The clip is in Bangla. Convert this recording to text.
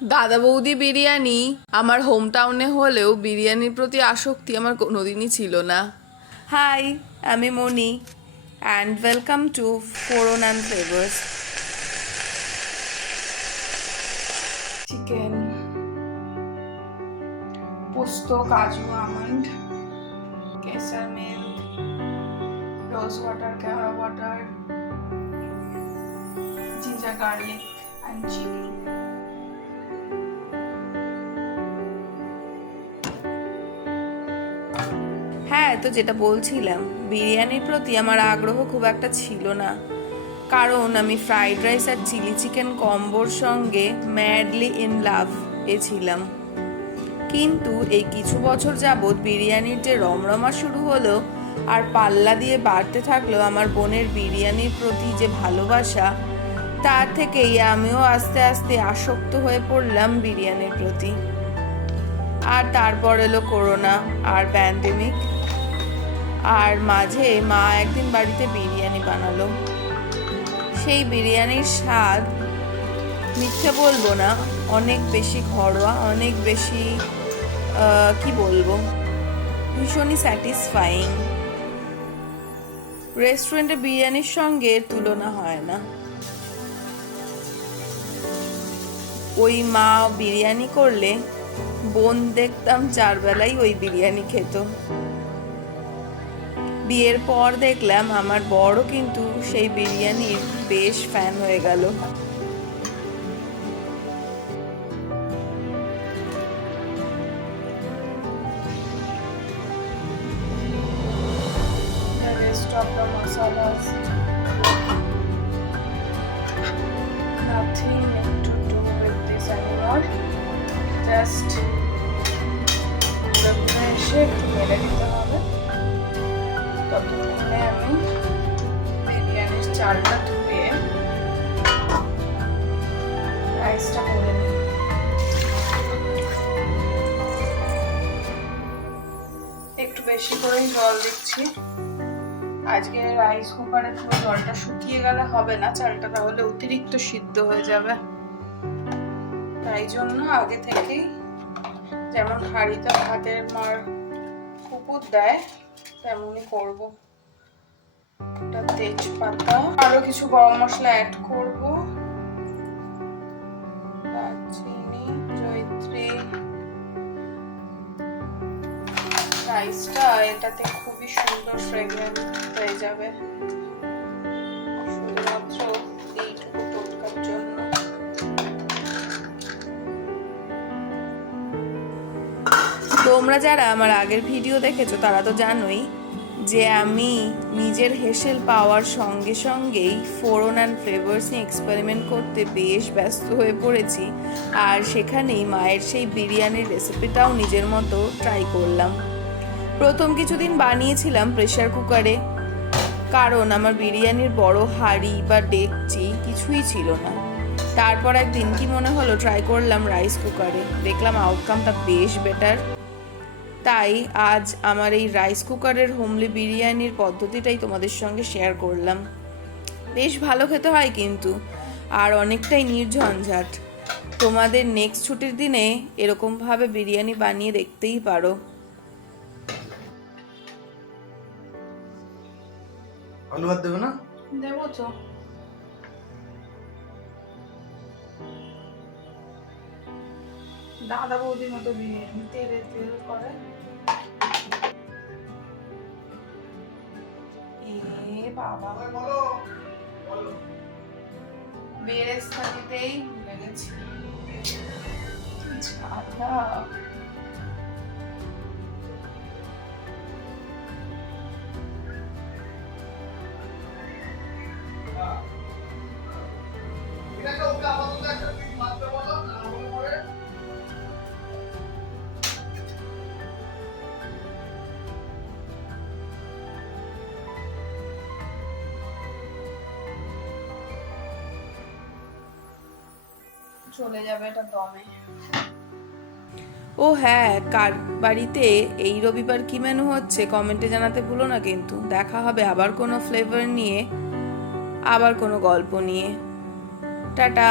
দাদা বৌদি বিরিয়ানি আমার হোম টাউনে হলেও বিরিয়ানির প্রতি আসক্তি আমার কোনোদিনই ছিল না। হাই, আমি Moni and welcome to Phoron and flavours. Chicken, posto, kaju, almond, kesar milk, rose water, kewra water, ginger garlic and chilli. হ্যাঁ, তো যেটা বলছিলাম, বিরিয়ানির প্রতি আমার আগ্রহ খুব একটা ছিল না, কারণ আমি ফ্রাইড রাইস আর চিলি চিকেন কম্বোর সঙ্গে ম্যাডলি ইন লাভ ছিলাম। কিন্তু এই কিছু বছর যাবৎ বিরিয়ানির যে রমরমা শুরু হলো আর পাল্লা দিয়ে বাড়তে থাকলো আমার বোনের বিরিয়ানির প্রতি যে ভালোবাসা, তার থেকেই আমিও আস্তে আস্তে আসক্ত হয়ে পড়লাম বিরিয়ানির প্রতি। আর তারপর এলো করোনা আর প্যান্ডেমিক, আর মাঝে মা একদিন বাড়িতে বিরিয়ানি বানালো। সেই বিরিয়ানির স্বাদ মিথ্যে বলবো না, অনেক বেশি ঘরোয়া, অনেক বেশি কি বলবো, ভীষণই স্যাটিসফাইং। রেস্টুরেন্টের বিরিয়ানির সঙ্গে তুলনা হয় না। ওই মা বিরিয়ানি করলে বোন দেখতাম 4 বেলাই ওই বিরিয়ানি খেত। বিয়ের পর দেখলাম আমার বড় কিন্তু সেই বিরিয়ানির বেশ ফ্যান হয়ে গেল। Of the masalas, nothing to do with this anymore, just এসে একটু মেরে দিতে হবে। ততক্ষণে আমি বিরিয়ানির চালটা ধুয়ে রাইসটা করে নিই। একটু বেশি করেই জল দিচ্ছি। আজকে রাইস কুকারে পুরো জলটা শুকিয়ে গেলে হবে না, চালটা তাহলে অতিরিক্ত সিদ্ধ হয়ে যাবে। তাই জন্য আগে থেকেই, যেমন হাঁড়িতে ভাতের মার কুকুর দেয় তেমনই করব। একটা তেজপাতা, আরো কিছু গরম মশলা অ্যাড করব, দারচিনি, জয়িত্রী। রাইসটা এটাতে খুবই সুন্দর ফ্রেগ্রেন্স হয়ে যাবে, শুধুমাত্র এইটুকু টোটকার জন্য। তোমরা যারা আমার আগের ভিডিও দেখেছো তারা তো জানোই যে আমি নিজের হেসেল পাওয়ার সঙ্গে সঙ্গেই ফোরন অ্যান্ড ফ্লেভার্স নিয়ে এক্সপেরিমেন্ট করতে বেশ ব্যস্ত হয়ে পড়েছি। আর সেখানেই মায়ের সেই বিরিয়ানির রেসিপিটাও নিজের মতো ট্রাই করলাম। প্রথম কিছুদিন বানিয়েছিলাম প্রেসার কুকারে, কারণ আমার বিরিয়ানির বড় হাঁড়ি বা ডেকচি কিছুই ছিল না। তারপর একদিন কি মনে হলো ট্রাই করলাম রাইস কুকারে, দেখলাম আউটকামটা বেশ বেটার। তাই আজ আমার এই রাইস কুকারের হোমলি বিরিয়ানির পদ্ধতিটাই তোমাদের সঙ্গে শেয়ার করলাম। বেশ ভালো খেতে হয় কিন্তু, আর অনেকটাই নির্ঝঞ্ঝাট। তোমাদের নেক্সট ছুটির দিনে এরকমভাবে বিরিয়ানি বানিয়ে দেখতেই পারো। আলু ভাত দেবে না? দেবো তো। দাদা বৌদির মতো বিরিয়ানি তেলে তেল করে। এ বাবা, বেরেস্তা দিতেই ভুলে গেছি। ঝালা। চলে যাবে এটা দমে। ও হ্যাঁ, কার বাড়িতে এই রবিবার কি মেনু হচ্ছে কমেন্টে জানাতে ভুলো না কিন্তু। দেখা হবে আবার কোনো ফ্লেভার নিয়ে, আবার কোনো গল্প নিয়ে। টাটা।